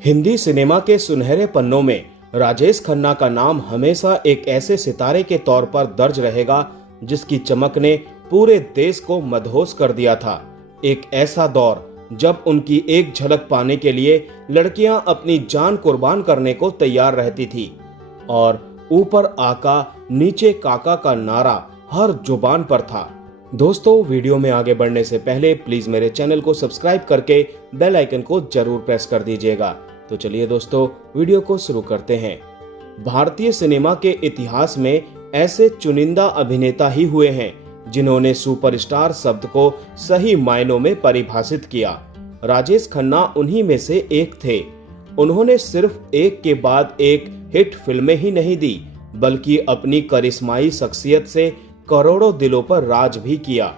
Hindi cinema के सुनहरे पन्नों में राजेश खन्ना का नाम हमेशा एक ऐसे सितारे के तौर पर दर्ज रहेगा जिसकी चमक ने पूरे देश को मदहोश कर दिया था। एक ऐसा दौर जब उनकी एक झलक पाने के लिए लड़कियां अपनी जान कुर्बान करने को तैयार रहती थी और ऊपर आका नीचे काका का नारा हर जुबान पर था। दोस्तों, वीडियो में आगे बढ़ने से पहले प्लीज मेरे चैनल को सब्सक्राइब करके बेल आइकन को जरूर प्रेस कर दीजिएगा। तो चलिए दोस्तों, वीडियो को शुरू करते हैं। भारतीय सिनेमा के इतिहास में ऐसे चुनिंदा अभिनेता ही हुए हैं जिन्होंने सुपरस्टार शब्द को सही मायनों में परिभाषित किया। राजेश खन्ना उन्हीं में से एक थे। उन्होंने सिर्फ एक के बाद एक हिट फिल्में ही नहीं दी, बल्कि अपनी करिश्माई शख्सियत से करोड़ों दिलों पर राज भी किया।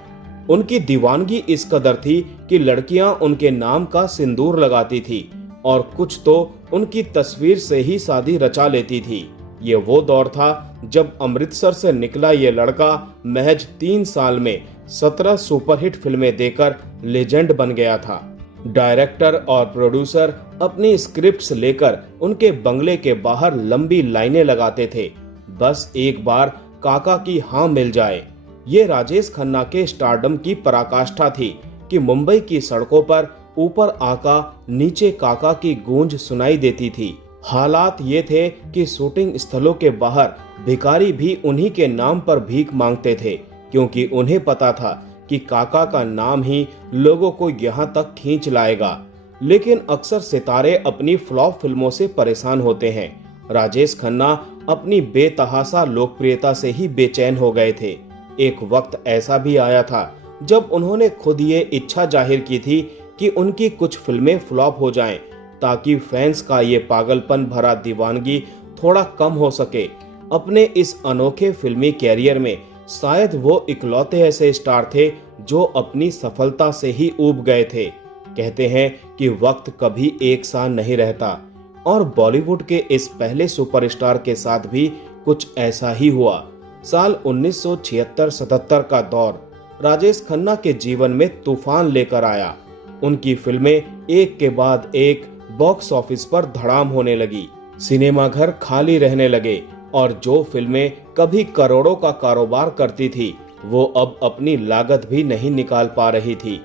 उनकी दीवानगी इस कदर थी कि लड़कियां उनके नाम का सिंदूर लगाती थी और कुछ तो उनकी तस्वीर से ही शादी रचा लेती थी। ये वो दौर था जब अमृतसर से निकला ये लड़का महज 3 साल में 17 सुपरहिट फिल्में देकर लेजेंड बन गया था। डायरेक्टर और प्रोड्यूसर अपनी स्क्रिप्ट्स लेकर उनके बंगले के बाहर लंबी लाइनें लगाते थे, बस एक बार काका की हाँ मिल जाए। ये राजेश खन्ना के स्टारडम की पराकाष्ठा थी कि मुंबई की सड़कों पर ऊपर आका नीचे काका की गूंज सुनाई देती थी। हालात ये थे कि शूटिंग स्थलों के बाहर भिखारी भी उन्हीं के नाम पर भीख मांगते थे, क्योंकि उन्हें पता था कि काका का नाम ही लोगों को यहाँ तक खींच लाएगा। लेकिन अक्सर सितारे अपनी फ्लॉप फिल्मों से परेशान होते हैं। राजेश खन्ना अपनी बेतहासा लोकप्रियता से ही बेचैन हो गए थे। एक वक्त ऐसा भी आया था जब उन्होंने खुद ये इच्छा जाहिर की थी कि उनकी कुछ फिल्में फ्लॉप हो जाएं, ताकि फैंस का ये पागलपन भरा दीवानगी थोड़ा कम हो सके। अपने इस अनोखे फिल्मी कैरियर में शायद वो इकलौते ऐसे स्टार थे जो अपनी सफलता से ही ऊब गए थे। कहते हैं कि वक्त कभी एक सा नहीं रहता, और बॉलीवुड के इस पहले सुपरस्टार के साथ भी कुछ ऐसा ही हुआ। साल 1976-77 का दौर राजेश खन्ना के जीवन में तूफान लेकर आया। उनकी फिल्में एक के बाद एक बॉक्स ऑफिस पर धड़ाम होने लगी, सिनेमा घर खाली रहने लगे और जो फिल्में कभी करोड़ों का कारोबार करती थी वो अब अपनी लागत भी नहीं निकाल पा रही थी।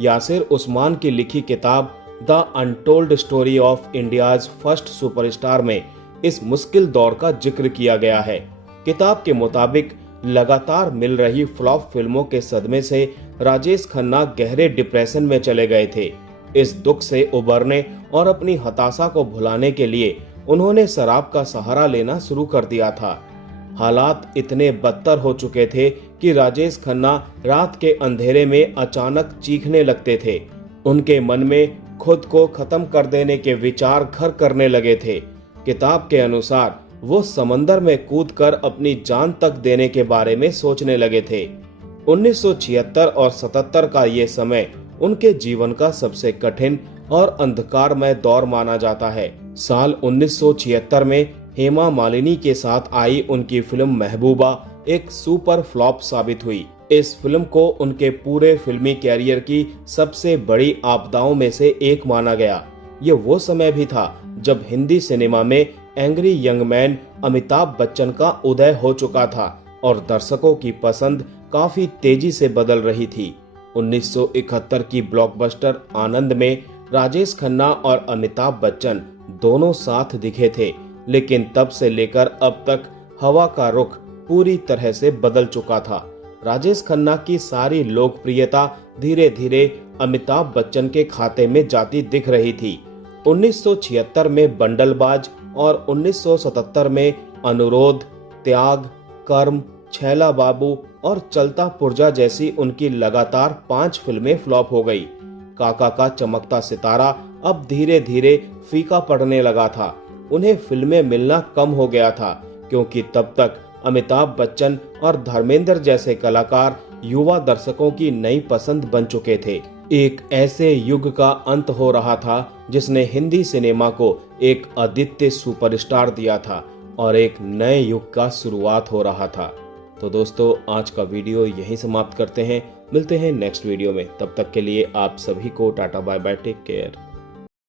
यासिर उस्मान की लिखी किताब the untold story of India's first superstar में इस मुश्किल दौर का जिक्र किया गया है। किताब के मुताबिक लगातार मिल रही फ्लॉप फिल्मों के सदमे से राजेश खन्ना गहरे डिप्रेशन में चले गए थे। इस दुख से उबरने और अपनी हताशा को भुलाने के लिए उन्होंने शराब का सहारा लेना शुरू कर दिया था। हालात इतने बदतर हो चुके थे कि राजेश खन्ना रात के अंधेरे में अचानक चीखने लगते थे। उनके मन में खुद को खत्म कर देने के विचार घर करने लगे थे। किताब के अनुसार वो समंदर में कूदकर अपनी जान तक देने के बारे में सोचने लगे थे। 1976 और 77 का ये समय उनके जीवन का सबसे कठिन और अंधकारमय दौर माना जाता है। साल 1976 में हेमा मालिनी के साथ आई उनकी फिल्म महबूबा एक सुपर फ्लॉप साबित हुई। इस फिल्म को उनके पूरे फिल्मी कैरियर की सबसे बड़ी आपदाओं में से एक माना गया। ये वो समय भी था जब हिंदी सिनेमा में angry young man Amitabh Bachchan का उदय हो चुका था और दर्शकों की पसंद काफी तेजी से बदल रही थी। 1971 की ब्लॉकबस्टर आनंद में राजेश खन्ना और अमिताभ बच्चन दोनों साथ दिखे थे, लेकिन तब से लेकर अब तक हवा का रुख पूरी तरह से बदल चुका था। राजेश खन्ना की सारी लोकप्रियता धीरे धीरे अमिताभ बच्चन के खाते में जाती दिख रही थी। 1976 में बंडलबाज और 1977 में अनुरोध, त्याग, कर्म, छैला बाबू और चलता पुर्जा जैसी उनकी लगातार 5 फिल्में फ्लॉप हो गई। काका का चमकता सितारा अब धीरे धीरे फीका पड़ने लगा था। उन्हें फिल्में मिलना कम हो गया था, क्योंकि तब तक अमिताभ बच्चन और धर्मेंद्र जैसे कलाकार युवा दर्शकों की नई पसंद बन चुके थे। एक ऐसे युग का अंत हो रहा था जिसने हिंदी सिनेमा को एक अद्वितीय सुपरस्टार दिया था और एक नए युग का शुरुआत हो रहा था। तो दोस्तों, आज का वीडियो यहीं समाप्त करते हैं। मिलते हैं नेक्स्ट वीडियो में। तब तक के लिए आप सभी को tata bye bye, take care.